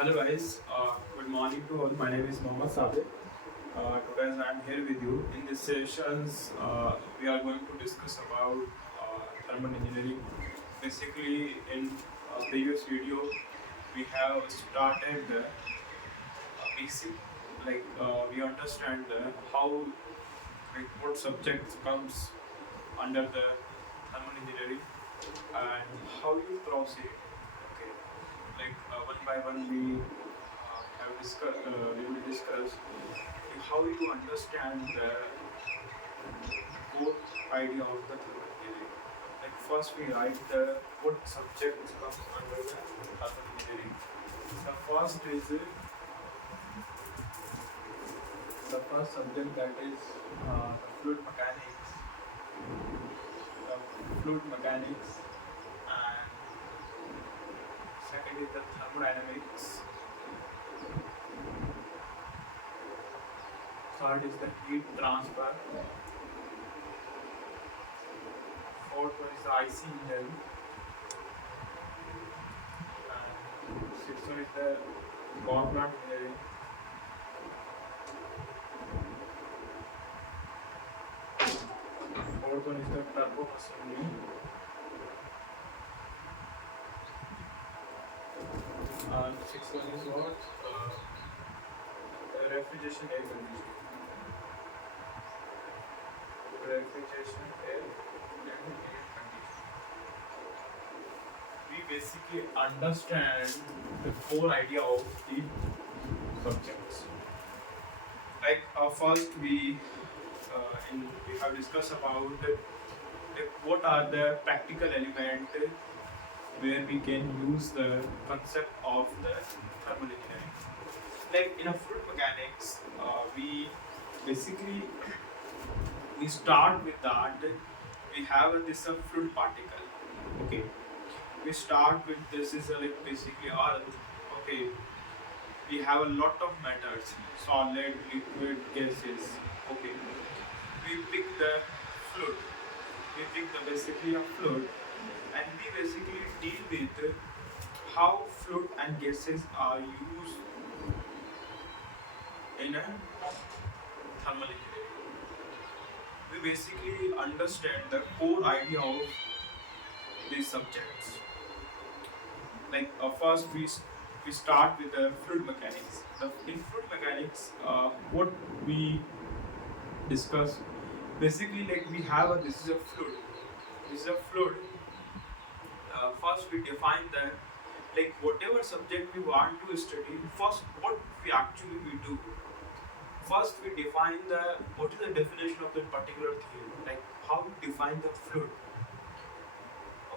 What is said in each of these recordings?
Hello guys, good morning to all. My name is Mohammad Sabir. Today I am here with you. In this sessions, we are going to discuss about thermal engineering. Basically, in previous video, we have started the basic, we understand how, what subjects comes under the thermal engineering and how you proceed. Okay, one by one we will discuss how you understand the core idea of the thermal engineering. Like first we write the what subjects comes under the thermal engineering. The first is the first subject that is fluid mechanics. Fluid mechanics, and second is the thermodynamics. Third is the heat transfer. Fourth one is the IC engine. And sixth one is the power plant engineering. Fourth one is the turbo machinery. And sixth one is what? Refrigeration air conditioning. Refrigeration air and air conditioning. We basically understand the core idea of the subjects. First we have discussed about what are the practical elements where we can use the concept of the thermal engineering. Like in a fluid mechanics, we basically we start with that. We have this fluid particle. Okay, we start with this is basically earth. Okay, we have a lot of matters, solid, liquid, gases. Okay, we pick the fluid. We pick the basically a fluid, and we basically deal with how fluid and gases are used in a thermal engineering. We basically understand the core idea of these subjects. First we start with the fluid mechanics. In fluid mechanics, what we discuss basically we have this is a fluid. This is a fluid. First we define the whatever subject we want to study. First, what we do. First, we define what is the definition of that particular thing. Like how you define the fluid.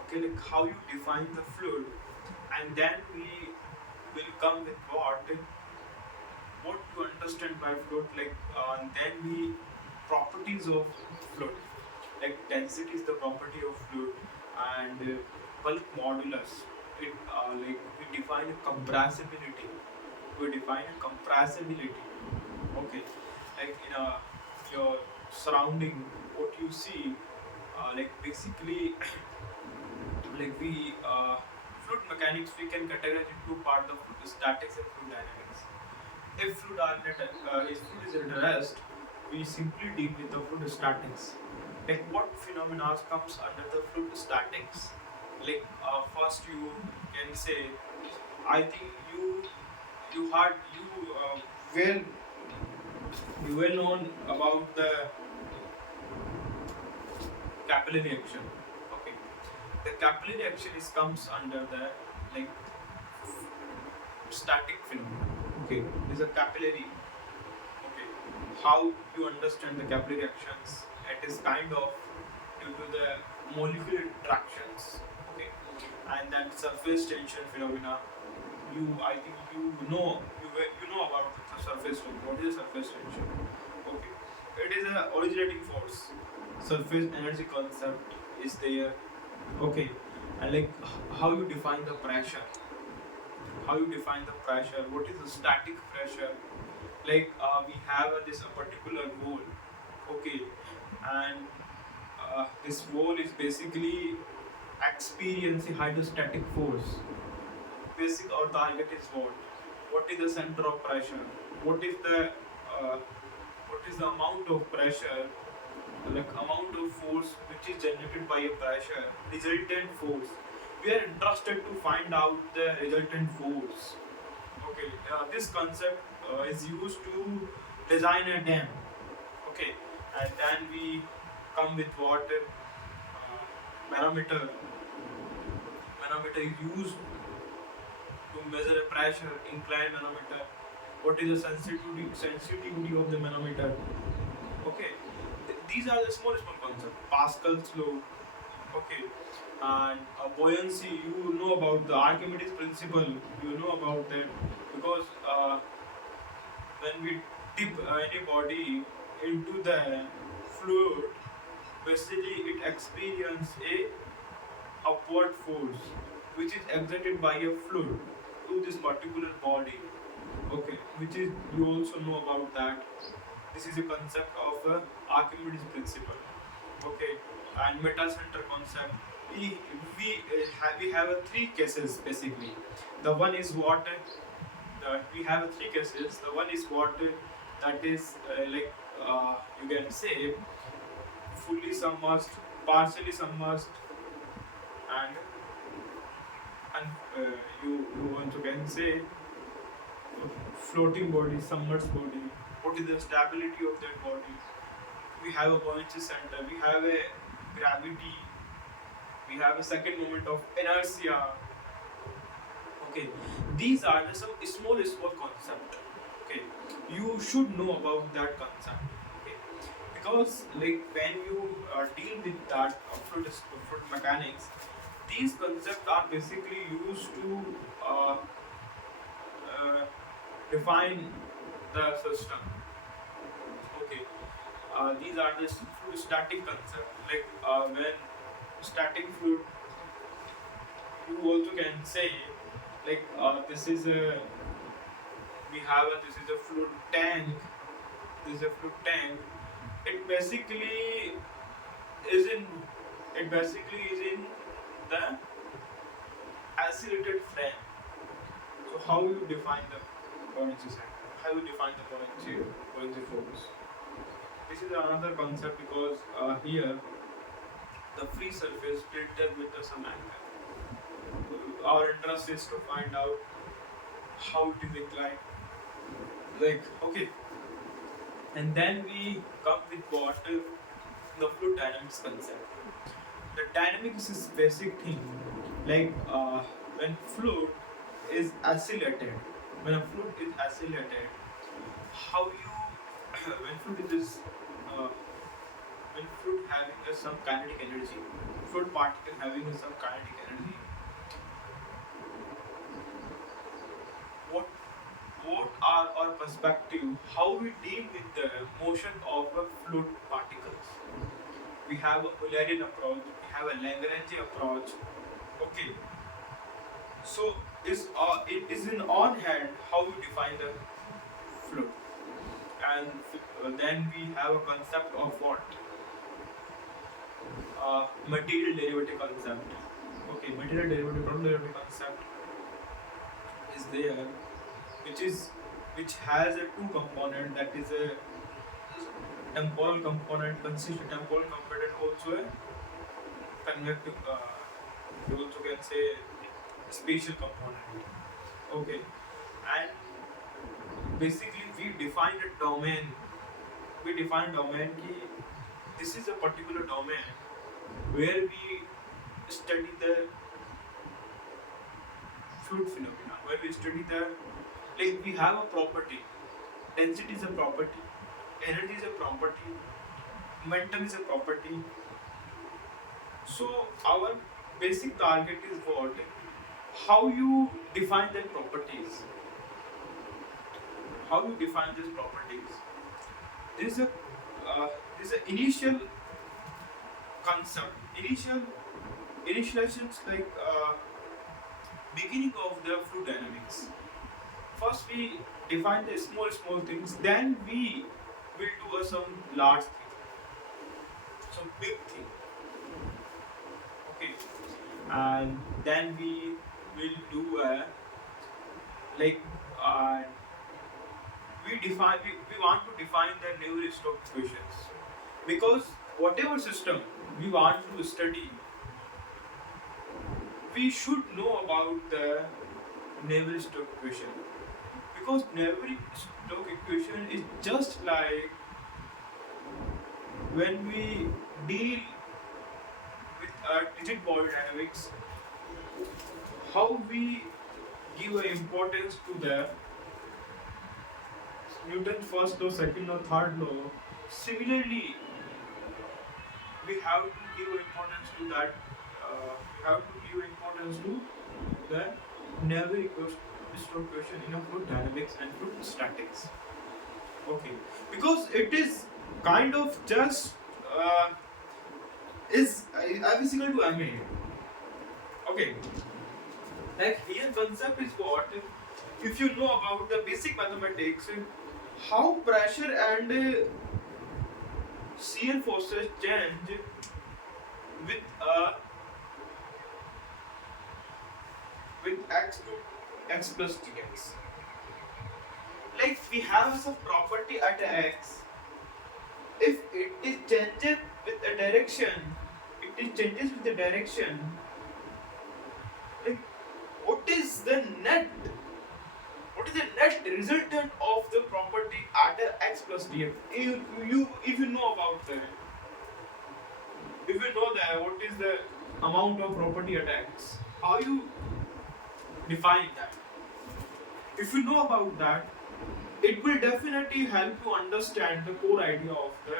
Okay, like how you define the fluid, and then we will come with what to understand by fluid. And then we properties of fluid. Like density is the property of fluid, and bulk modulus. We define a compressibility. We define a compressibility. Okay, in your surrounding, what you see, basically, we fluid mechanics we can categorize into two parts of fluid statics and fluid dynamics. If fluid is at rest, we simply deal with the fluid statics. What phenomena comes under the fluid statics? First you can say, I think you heard you well known about the capillary action. Okay, the capillary action comes under the static phenomena. Okay, this is a capillary. Okay, how you understand the capillary actions? It is kind of due to the molecular interactions. Okay, and that surface tension phenomena. I think you know about the surface tension. What is surface tension? Okay, it is a originating force. Surface energy concept is there. Okay, and how you define the pressure? How you define the pressure? What is the static pressure? We have this a particular wall. Okay, and this wall is basically experiencing hydrostatic force. Basic or target is what? what is the center of pressure, what is the amount of pressure, like amount of force which is generated by a pressure, resultant force. We are interested to find out the resultant force. Okay, this concept is used to design a dam. Okay, and then we come with what manometer. Manometer is used to measure a pressure, incline manometer. What is the sensitivity of the manometer? Okay, these are the small concepts. Pascal's law. Okay, and buoyancy. You know about the Archimedes principle. You know about it because when we dip any body into the fluid, basically it experiences a upward force which is exerted by a fluid to this particular body. Okay, which is, you also know about that. This is a concept of Archimedes principle. Okay, and meta center concept. We have three cases basically. The one is what we have three cases. The one is what that is you can say fully submerged, partially submerged, and you also can say floating body, submerged body. What is the stability of that body? We have a buoyancy center, we have a gravity, we have a second moment of inertia. Okay, these are the some small concept. Okay, you should know about that concept. Okay, because like when you deal with that fluid mechanics, these concepts are basically used to define the system. Okay, these are the fluid static concept. Like when static fluid, you also can say like this is a this is a fluid tank. This is a fluid tank. It basically is in the accelerated frame. So how you define the buoyancy center? How you define the buoyancy force? This is another concept because here the free surface tilted with some angle. Our interest is to find out how it is inclined. Like okay, and then we come with what the fluid dynamics concept. The dynamics is basic thing. Like when fluid is accelerated, how you when fluid is when fluid having some kinetic energy, fluid particle having some kinetic energy. What are our perspective? How we deal with the motion of a fluid particles? We have a Eulerian approach. We have a Lagrange approach. Okay. So it is in on hand how we define the fluid, and then we have a concept of what material derivative concept. Okay, material derivative concept is there, which has a two component, that is a temporal component, consistent temporal component, also a convective. You also can say spatial component. Okay, and basically we define a domain. Ki this is a particular domain where we study the fluid phenomena, where we study the, like we have a property, density is a property, energy is a property, momentum is a property. So our basic target is what? How you define the properties. How you define these properties. This is an initial concept. Initializations like beginning of the fluid dynamics. First we define the small things, then we will do some large thing, some big thing. Okay, and then we will do and we want to define the Navier-Stokes equations, because whatever system we want to study, we should know about the Navier-Stokes equation, because Navier-Stokes equation is just like when we deal with rigid body dynamics, how we give an importance to the Newton's first law, second law, third law. Similarly, we have to give importance to that. We have to give importance to the Navier-Stokes equation in a fluid dynamics and fluid statics. Okay, because it is kind of just is I equal to ma. Okay, like here concept is what, if you know about the basic mathematics, how pressure and shear forces change with x to x plus dx. Like we have some property at x. If it is changes with the direction, Like what is the net resultant of the property at x plus dx? If you know about that, if you know that what is the amount of property at x, how you define that? If you know about that, it will definitely help you understand the core idea of the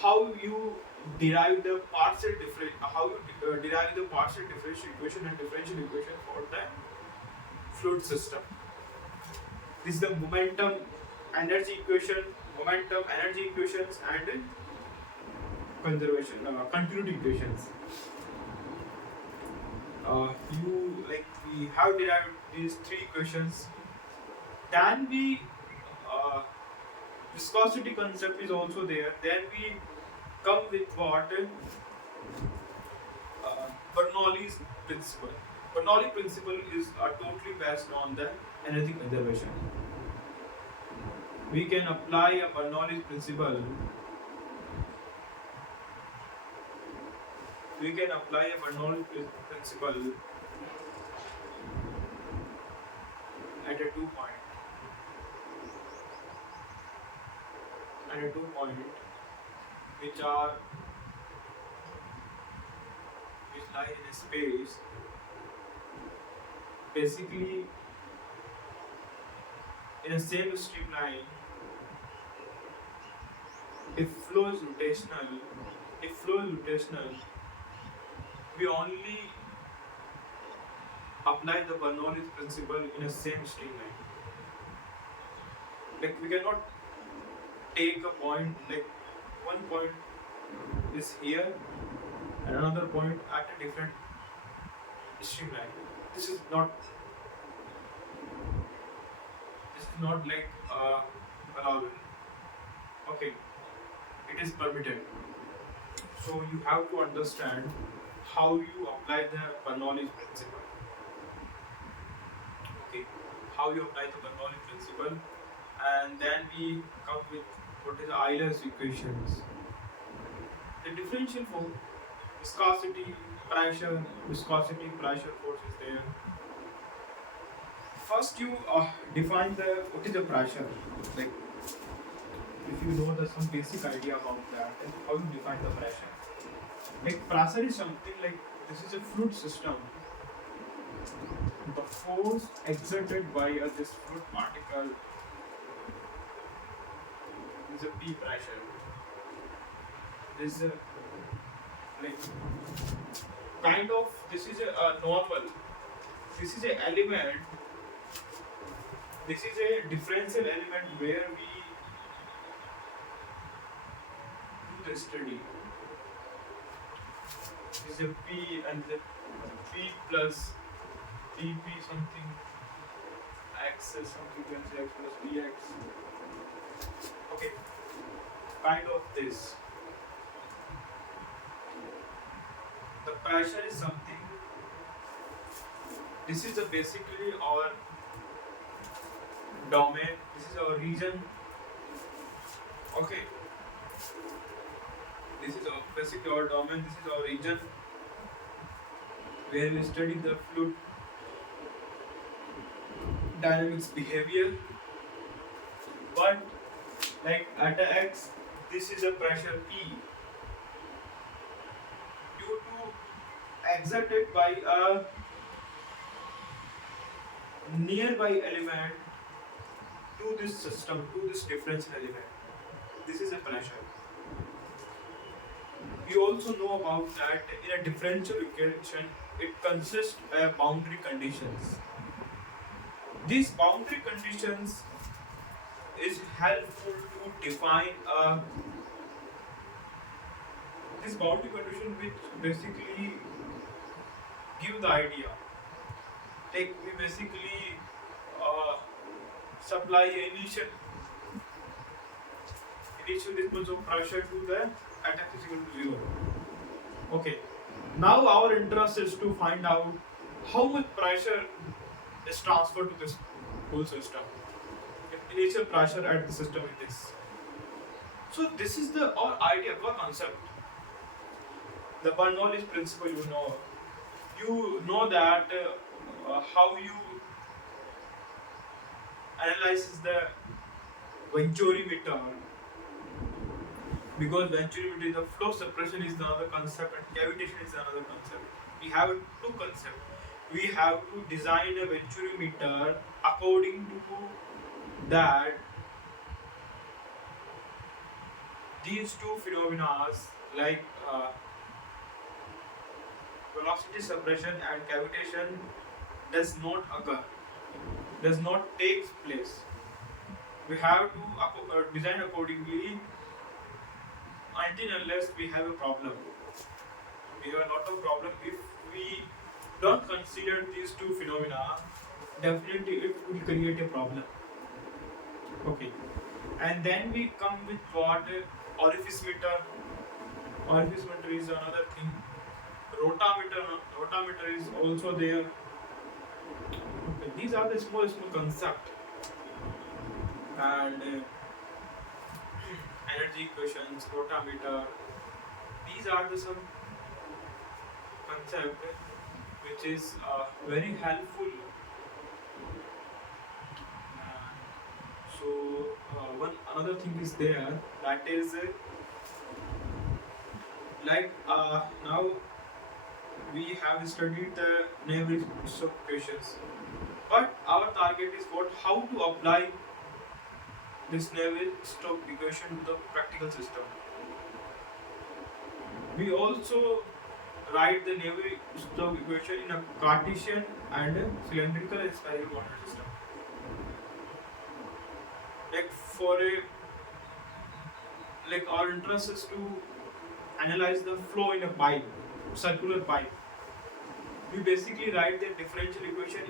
how you derive the partial differential equation and differential equation for the fluid system. This is the momentum energy equations and continuity equations. We have derived these three equations. Then we viscosity concept is also there. Then we come with what Bernoulli's principle. Bernoulli principle is totally based on the energy conservation. We can apply a Bernoulli principle. At a 2 point. Which lie in a space, basically in a same streamline. If flow is rotational, we only apply the Bernoulli principle in a same streamline. Like we cannot take a point, like one point is here and another point at a different streamline. This is not like allowable. Okay, it is permitted. So you have to understand how you apply the Bernoulli principle. Okay, how you apply the Bernoulli principle, and then we come with what is Euler's equations. The differential for viscosity, pressure force is there. First you define what is the pressure. Like if you know some basic idea about that, and how you define the pressure. Like pressure is something like, this is a fluid system. The force exerted by this fluid particle is a P pressure. This is this is a normal. This is a element. This is a differential element where we do the study. This is a P and the P plus dP something. X is something, you can say X plus dx. Okay, kind of this. The pressure is something. This is basically our domain, this is our region. Okay, this is basically our domain, this is our region where we study the fluid dynamics behavior. But like at a x, this is a pressure P due to exerted by a nearby element to this system, to this differential element. This is a pressure. We also know about that in a differential equation, it consists of boundary conditions. These boundary conditions is helpful to define this boundary condition, which basically give the idea. Like we basically supply initial response of pressure to the at x is equal to 0. Okay. Now our interest is to find out how much pressure is transferred to this whole system. If initial pressure at the system is this. So this is the our idea, our concept. The Bernoulli's principle, you know that how you analyze the venturimeter, because venturimeter, the flow suppression is another concept and cavitation is another concept. We have two concepts. We have to design a venturimeter according to that these two phenomena like velocity suppression and cavitation does not occur, does not take place. We have to design accordingly until unless we have a problem. We have a lot of problem if we don't consider these two phenomena. Definitely it will create a problem. Okay, and then we come with what orifice meter. Orifice meter is another thing. Rotameter is also there. Okay, these are the small concept and energy equations, rotameter. These are the some concept which is very helpful. So one another thing is there, that is now we have studied the Navier-Stokes equations, but our target is how to apply this Navier-Stokes equation to the practical system. We also write the Navier-Stokes equation in a Cartesian and a cylindrical and spherical coordinate system. Like our interest is to analyze the flow in a pipe, circular pipe. We basically write the differential equation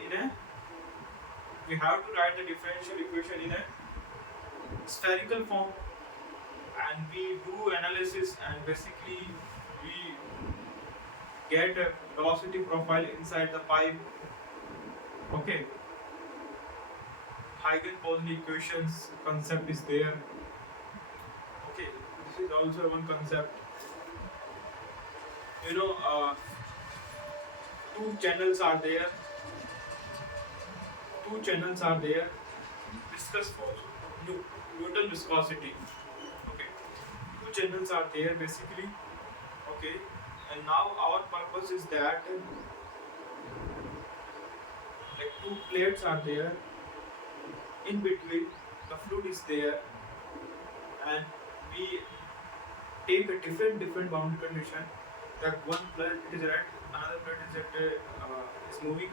we have to write the differential equation in a spherical form, and we do analysis, and basically we get a velocity profile inside the pipe. Okay, Huygens-Pauli equations concept is there. Okay, this is also one concept. Two channels are there. Discuss for Newton viscosity. Okay, two channels are there basically. Okay, and now our purpose is that like two plates are there. In between, the fluid is there, and we take a different boundary condition. That one plate is at, another plate is at is moving.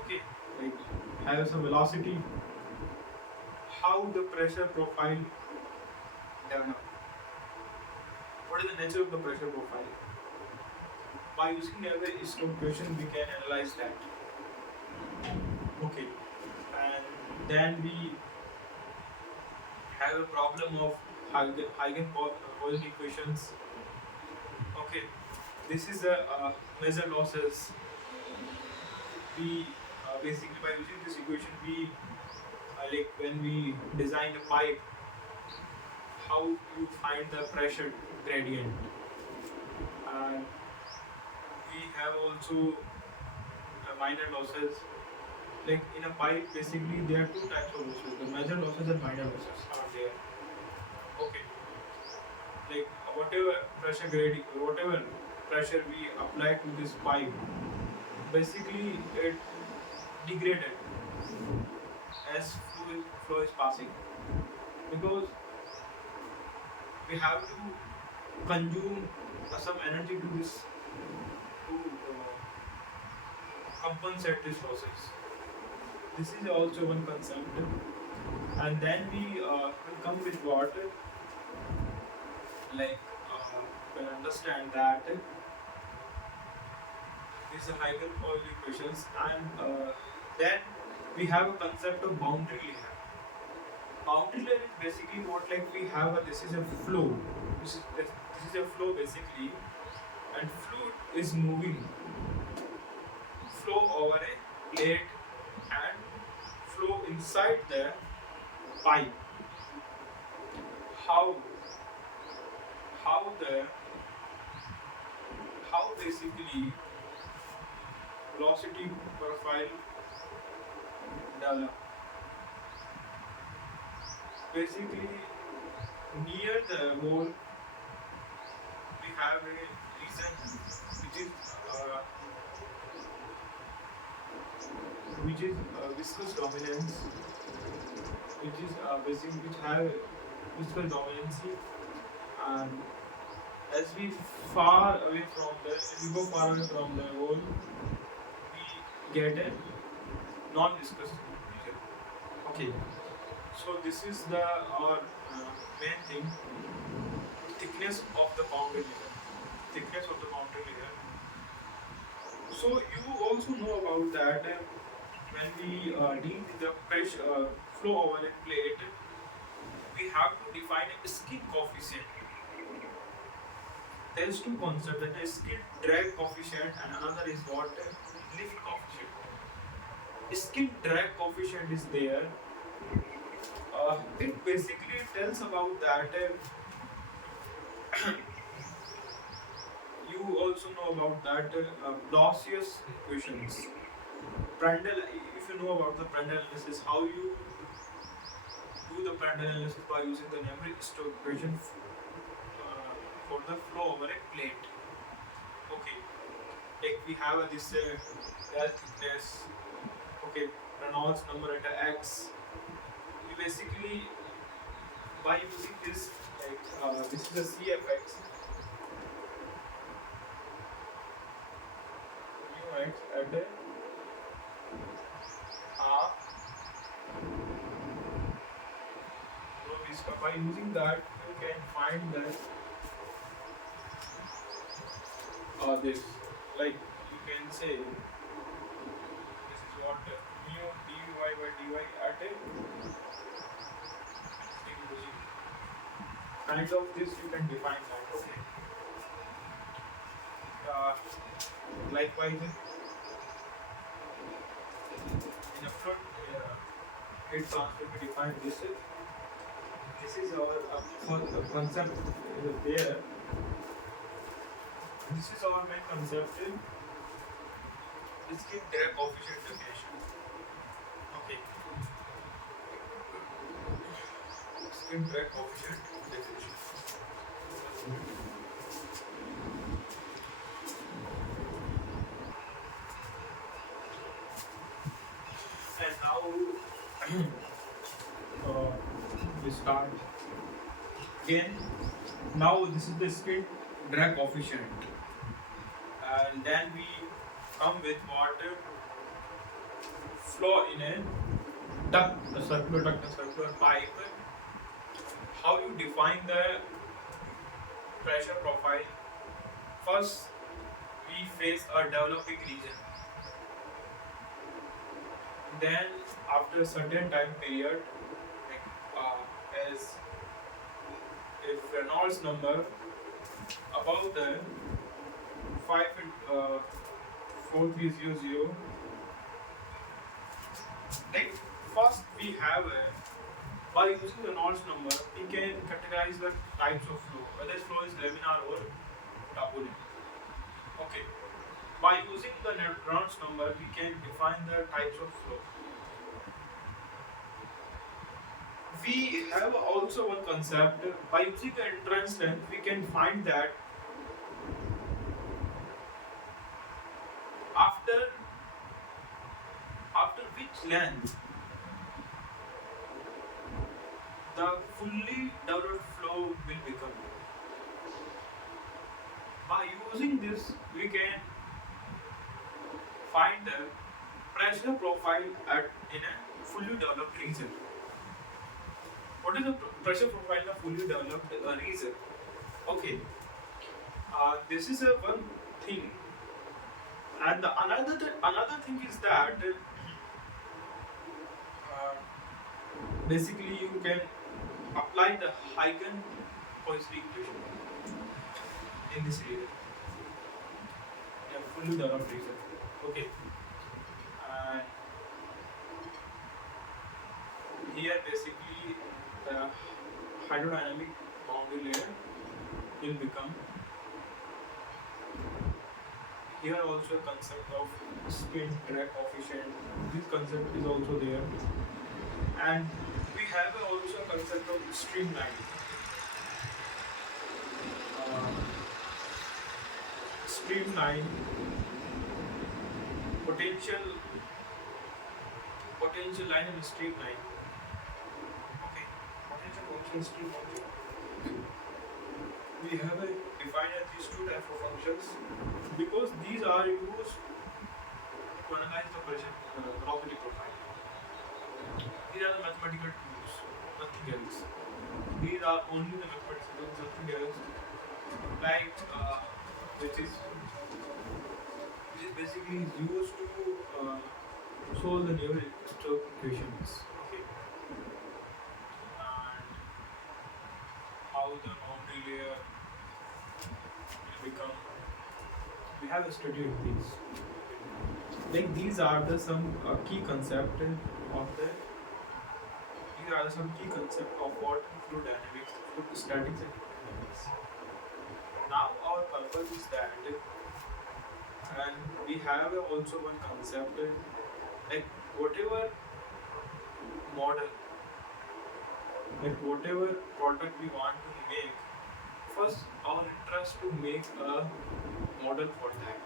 Okay, like have some velocity. How the pressure profile develop? What is the nature of the pressure profile? By using Navier-Stokes equation, we can analyze that. Okay, and then we have a problem of Huygens-Pauli equations. Okay, this is the measure losses. We basically by using this equation we like when we design a pipe, how you find the pressure gradient, and we have also minor losses. Like in a pipe, basically there are two types of losses: the major losses and minor losses are there. Okay, like whatever pressure we apply to this pipe, basically it degraded as flow is passing, because we have to consume some energy to this to compensate these losses. This is also one concept, and then we will come with what, like we understand that these are Heisenberg equations, and then we have a concept of boundary layer. Boundary layer is basically what, like we have a, this is a flow. This is a flow basically, and fluid is moving. Flow over a plate and flow inside the pipe. How basically velocity profile develop. Basically, near the hole we have a region which is viscous dominance, which is basically which have viscous dominancy, and as we far away from the, if we go far away from the hole, we get a non-viscous region. Okay, so this is the our main thing: thickness of the boundary layer. Thickness of the boundary layer. So you also know about that when we deal with the pressure flow over a plate, we have to define a skin coefficient. There is two concepts: that is skin drag coefficient, and another is what, lift coefficient. Skin drag coefficient is there. It basically tells about that. You also know about that clauisus equations. Prandtl, if you know about the Prandtl analysis, how you do the Prandtl analysis by using the Navier-Stokes equation for the flow over a plate. Okay, like we have this L thickness. Okay, Reynolds number at x. We basically, by using this, like this is a CFX. You write at a R. By using that, you can find that this, like you can say, this is what mu dy by dy at a kind of this you can define that. Okay. Likewise, in a front heat transfer we define this. This is our concept there. This is our main concept. Skin drag coefficient definition. Okay. Skin drag coefficient definition. And now we start again. Now this is the skin drag coefficient, and then we come with what, flow in a duct, a circular duct, a circular pipe. How you define the pressure profile? First, we face a developing region. Then, after a certain time period, like as if Reynolds number above the 4300, like first we have a, by using the Reynolds number, we can categorize the types of flow, whether flow is laminar or turbulent. Okay. By using the Reynolds number, we can define the types of flow. We have also one concept. By using the entrance length, we can find that after which length the fully developed flow will become. By using this, we can find the pressure profile in a fully developed region. What is the pressure profile of fully developed region? Okay, this is a one thing, and the another thing is that basically you can apply the Huygens-Poiseuille equation in this region, in a fully developed region. Okay, and here basically the hydrodynamic boundary layer will become. Here also a concept of spin drag coefficient. This concept is also there, and we have also a concept of streamline. Streamline potential line and streamline. Okay, potential streamline. We have defined these two types of functions because these are used to analyze the pressure velocity profile. These are the mathematical tools, nothing else. These are only the mathematical tools, nothing else. Like which is basically used to solve the Navier-Stokes equations. Okay. And how the boundary layer will become. We have studied these. Like these are the some key concept of the. These are some key concept of what fluid dynamics, fluid statics, and dynamics. Now our purpose is that, and we have also one concept like whatever model, like whatever product we want to make. First, our interest to make a model for that.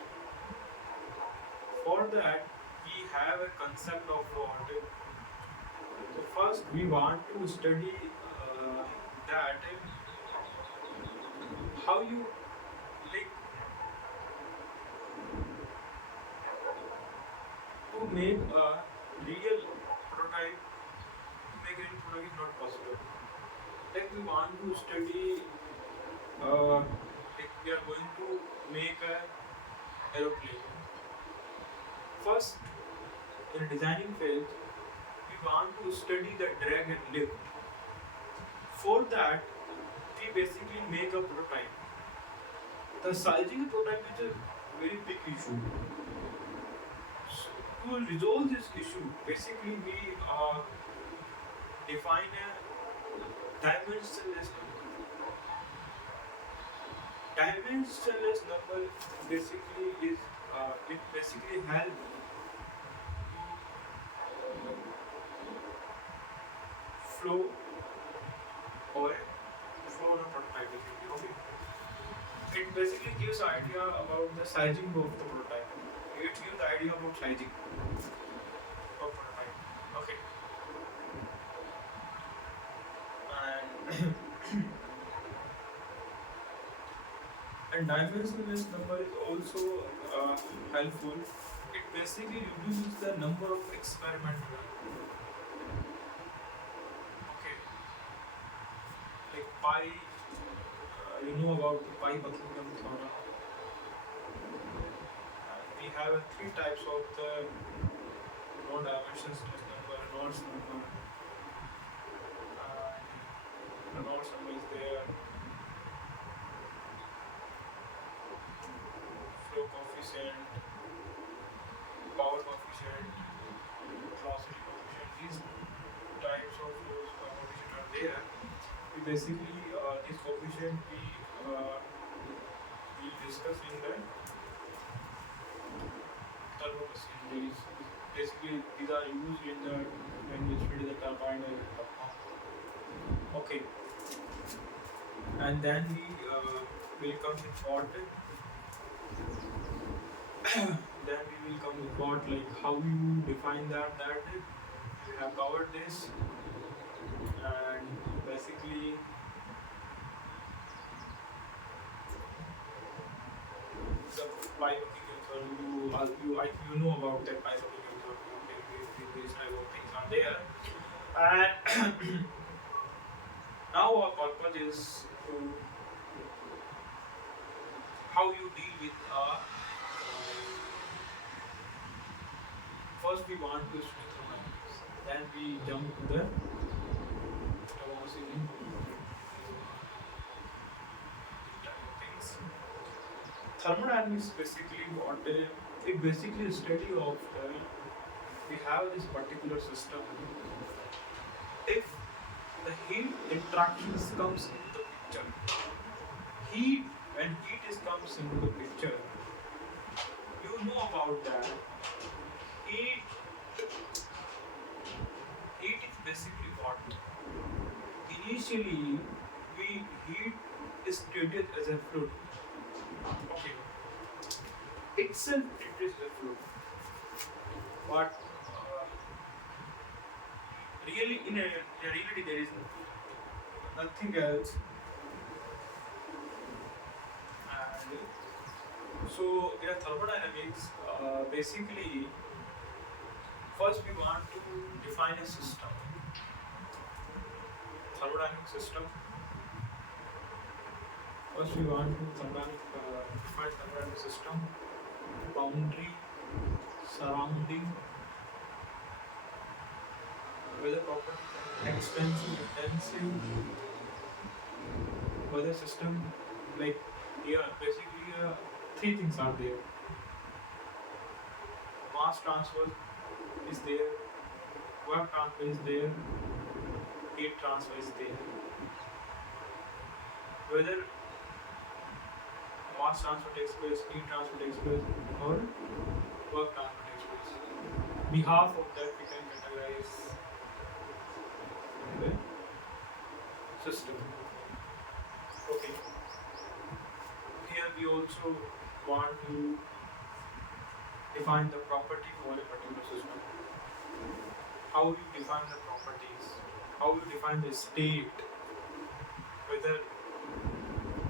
For that, we have a concept of what. So first, we want to study that how you like to make a real prototype. To make a real prototype is not possible. Like we want to study. Like we are going to make a aeroplane. First, in designing phase, we want to study the drag and lift. For that, we basically make a prototype. The sizing prototype is a very big issue. So, to resolve this issue, basically we define a dimensionless number. Dimensionless number basically is it basically helps flow or flow on a prototype. Okay. It basically gives idea about the sizing of the prototype. It gives the idea about sizing of prototype. Okay. And dimensionless number is also helpful. It basically reduces the number of experiments run. Okay. Like pi, you know about the pi Buckingham theorem. We have three types of the non-dimensionless number, Reynolds number. Reynolds number is there. Flow coefficient, power coefficient, velocity coefficient. basically this coefficient we discuss in the thermodynamics. Basically these are used in the when we study the turbine or the pump. Okay, and then we will come with what then we will come with what, like how you define that we have covered this, and basically the biochemical you know about that biochemical these type of things are there, and now our purpose is to how you deal with first we want to study thermodynamics, then we jump to the things. Thermodynamics basically what it basically is study of we have this particular system. If the heat interactions comes into the picture, when heat comes into the picture, you know about that. Heat is basically what? Initially, heat is treated as a fluid. Okay. Itself treated as a fluid. But really, in reality, there is nothing else. And so, in thermodynamics, basically, first we want to define a system. Thermodynamic system. First we want to define thermodynamic system. Boundary, surrounding, weather property, extensive, intensive, weather system. Like here, basically three things are there. Mass transfer is there, work transfer is there, heat transfer is there. Whether mass transfer takes place, heat transfer takes place, or work transfer takes place. Behalf of that we can categorize the system. Okay. Here we also want to define the property for a particular system. How you define the properties? How you define the state? Whether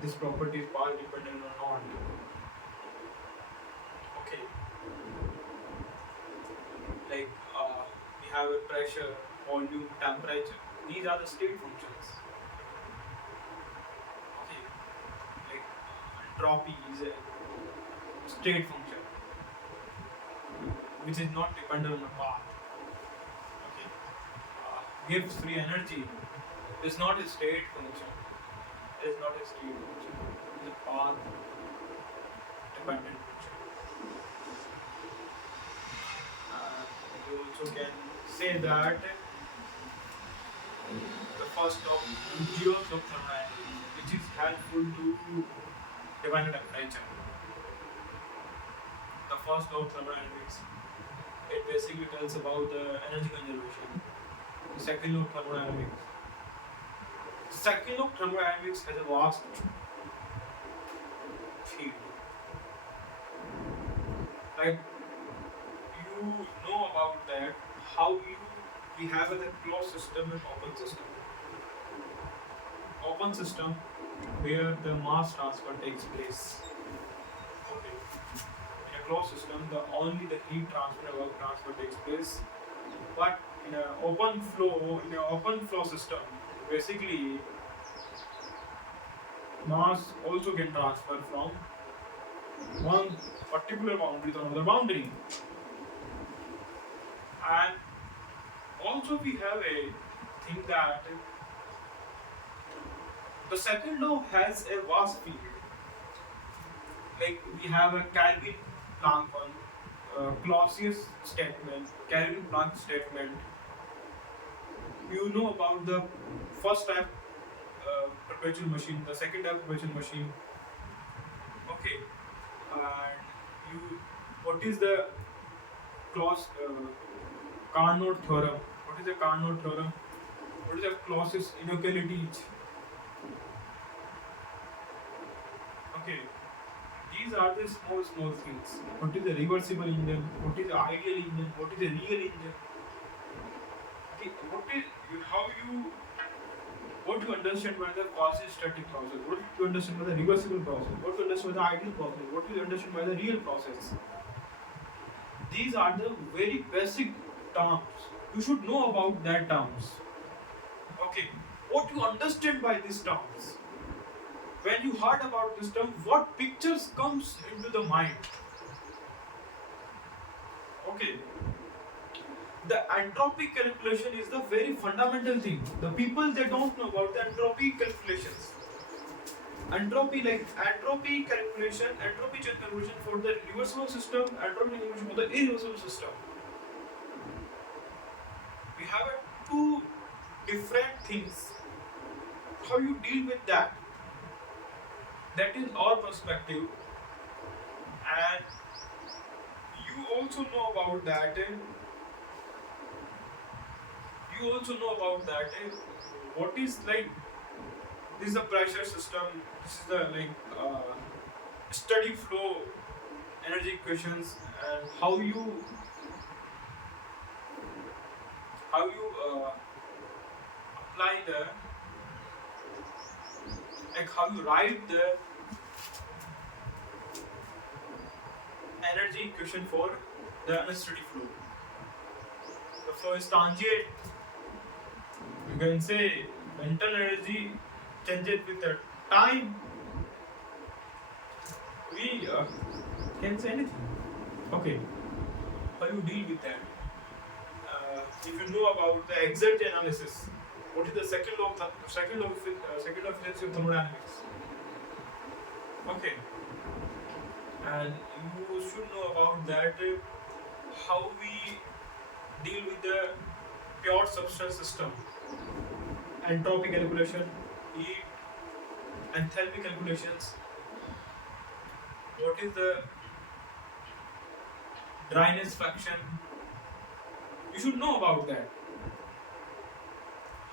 this property is path dependent or not. Okay. Like we have a pressure, volume, temperature. These are the state functions. Okay. Like entropy is a state function, which is not dependent on the path. Okay. Gives free energy is not a state function. It is not a state function. It is a path dependent function. You also can say that the first of geos of thermodynamics, which is helpful to define the temperature. The first law of thermodynamics, it basically tells about the energy conservation. The second law of thermodynamics. The second law of thermodynamics has a vast field. Like you know about that, how we have a closed system and open system. Open system where the mass transfer takes place. Okay. In a closed system, only the heat transfer and work transfer takes place. But in an open flow system, basically mass also can transfer from one particular boundary to another boundary. And also we have a thing that the second law has a vast field. Like we have a Kelvin Planck one, clauisus statement, Kelvin Planck statement. You know about the first type perpetual machine, the second type of perpetual machine. Okay, and you, what is the clause Carnot theorem? What is the Carnot theorem? What is the clausius inequality? Okay, these are the small things. What is the reversible engine? What is the ideal engine? What is the real engine? Okay, what you understand by the quasi-static process? What do you understand by the reversible process? What do you understand by the ideal process? What do you understand by the real process? These are the very basic terms. You should know about that terms. Okay, what you understand by these terms? When you heard about this term, what pictures comes into the mind? Okay, the entropy calculation is the very fundamental thing. The people, they don't know about the entropy calculations. Entropy calculation, entropy change calculation for the reversible system, entropy calculation for the irreversible system. We have two different things. How you deal with that? That is our perspective, and you also know about that. What is like? This is a pressure system. This is the steady flow energy equations, and how you apply the, like how you write the energy equation for the unsteady flow. The flow is transient. You can say the internal energy changes with the time. We can say anything. Okay, how you deal with that? If you know about the exergy analysis, what is the second law of efficiency of thermodynamics? Okay, and you should know about that. How we deal with the pure substance system, entropy calculation, heat, enthalpy calculations. What is the dryness fraction? You should know about that.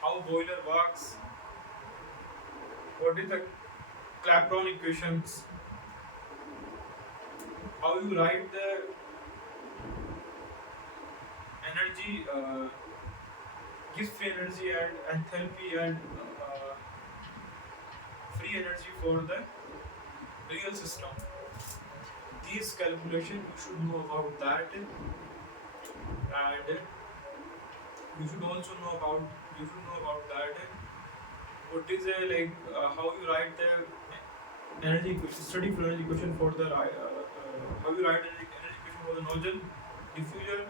How boiler works. What is the Clapeyron equations? How you write the energy, gives free energy and enthalpy and free energy for the real system. These calculations you should know about that, and you should also know about that. What is how you write the energy equation, steady flow energy equation for the how you write energy equation for the nozzle, diffuser,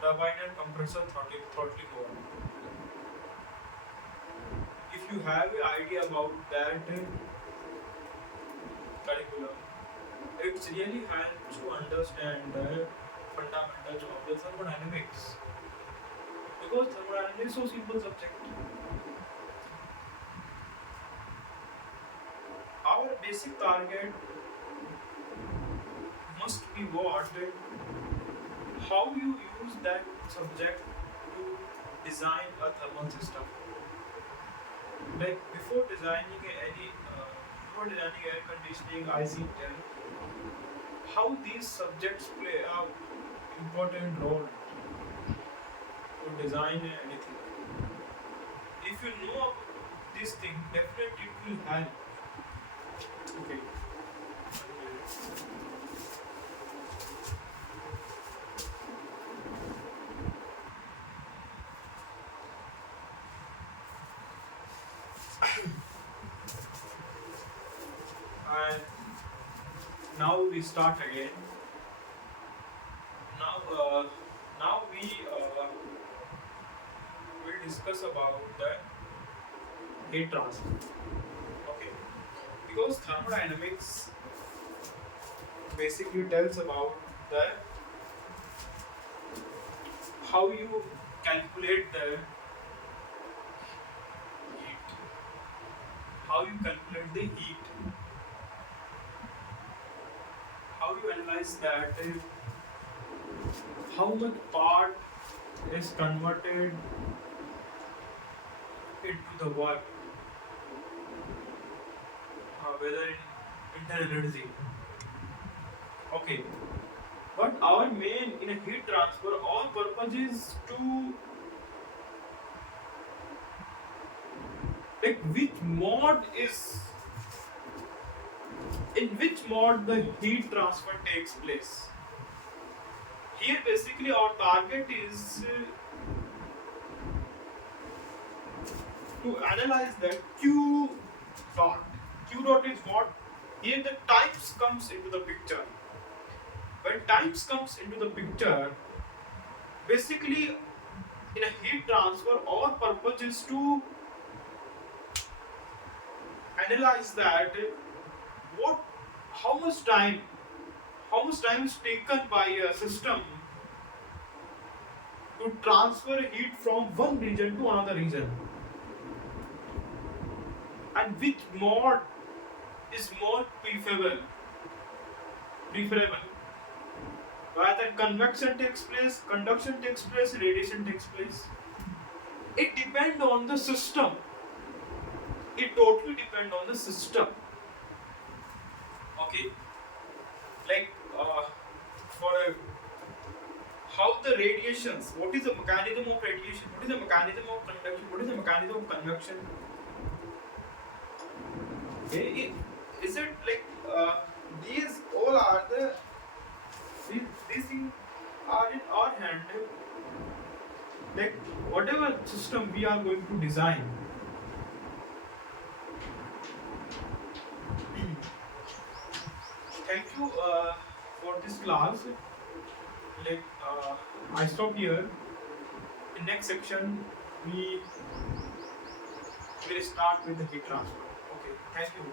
turbine, compressor, throttling over. If you have an idea about that curriculum, it's really helps to understand the fundamentals of the thermodynamics, because thermodynamics is so simple subject. Our basic target must be what? How you use that subject to design a thermal system. Like before designing air conditioning, IC10, how these subjects play an important role to design anything. If you know this thing, definitely it will help. Okay. And now we start again. Now we will discuss about the heat transfer. Okay, because thermodynamics basically tells about the how you calculate the heat. how you calculate the heat, how you analyze that, how much part is converted into the work, whether in internal energy. Okay, but our main in a heat transfer, our purpose is to like in which mode the heat transfer takes place. Here basically our target is to analyze that Q dot. Q dot is what? Here the times comes into the picture. When times comes into the picture, basically in a heat transfer, our purpose is to analyze that how much time is taken by a system to transfer heat from one region to another region, and which mode is more preferable. Whether convection takes place, conduction takes place, radiation takes place. It depends on the system. It totally depends on the system. Okay, like how the radiations, what is the mechanism of radiation, what is the mechanism of conduction, what is the mechanism of convection. Okay, is it like these all are these things are in our hand. Like whatever system we are going to design, thank you for this class. Like I stop here. In next section we will start with the heat transfer. Okay, thank you.